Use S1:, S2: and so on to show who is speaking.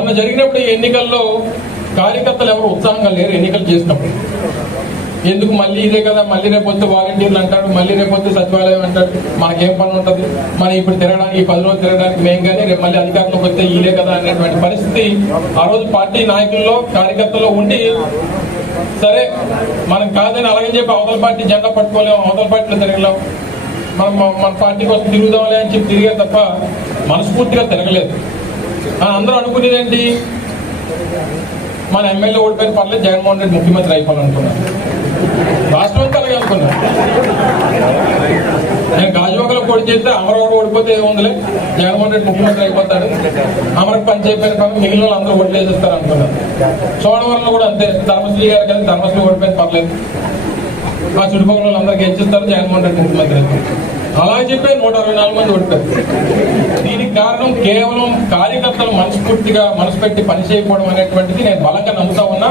S1: మొన్న జరిగినప్పుడు ఈ ఎన్నికల్లో కార్యకర్తలు ఎవరు ఉత్సాహంగా లేరు ఎన్నికలు చేసినప్పుడు. ఎందుకు మళ్ళీ ఇదే కదా మళ్ళీ రేపు వాలంటీర్లు అంటాడు మళ్ళీ రేపొద్దు సచివాలయం అంటాడు మనకేం పని ఉంటుంది? మనం ఇప్పుడు తిరగడానికి పది రోజులు తిరగడానికి మేము కానీ రేపు మళ్ళీ అధికారంలోకి వస్తే ఇదే కదా అనేటువంటి పరిస్థితి ఆ రోజు పార్టీ నాయకుల్లో కార్యకర్తల్లో ఉండి సరే మనం కాదని అలాగే చెప్పి అవతల పార్టీ జెండా పట్టుకోలేము అవతల పార్టీలో తిరగలేం. మనం మన- పార్టీ కోసం తిరుగుదాంలే అని చెప్పి తిరిగే తప్ప మనస్ఫూర్తిగా తిరగలేదు. అందరూ అనుకునేది ఏంటి మన ఎమ్మెల్యే ఓడిపోయిన పర్లేదు జగన్మోహన్ రెడ్డి ముఖ్యమంత్రి అయిపోవాలనుకున్నారు. రాష్ట్రం అంతా అలాగే అనుకున్నారు. నేను గాజువాకలో పోటీ చేస్తే అమరావతి ఓడిపోతే ఏముందిలే? జగన్మోహన్ రెడ్డి ముఖ్యమంత్రి అయిపోతాడు. అమరకు పని చేయపోయిన పని మిగిలిన వాళ్ళు అందరూ ఓట్లేసేస్తారు అనుకున్నారు. చోడవరంలో కూడా అంతే. ధర్మశ్రీ గారు కానీ ధర్మశ్రీ ఓడిపోయిన పర్లేదు. ఆ చుట్టుపక్కల వాళ్ళందరికీ హెచ్చిస్తారు జగన్మోహన్ రెడ్డి ముఖ్యమంత్రి అయిపోతాడు. అలా చెప్పే నూట అరవై నాలుగు మంది ఓడిపోయారు. కారణం కేవలం కార్యకర్తలు మనస్ఫూర్తిగా మనసు పెట్టి పనిచేయకపోవడం అనేటువంటిది నేను బలంగా నమ్ముతా ఉన్నా.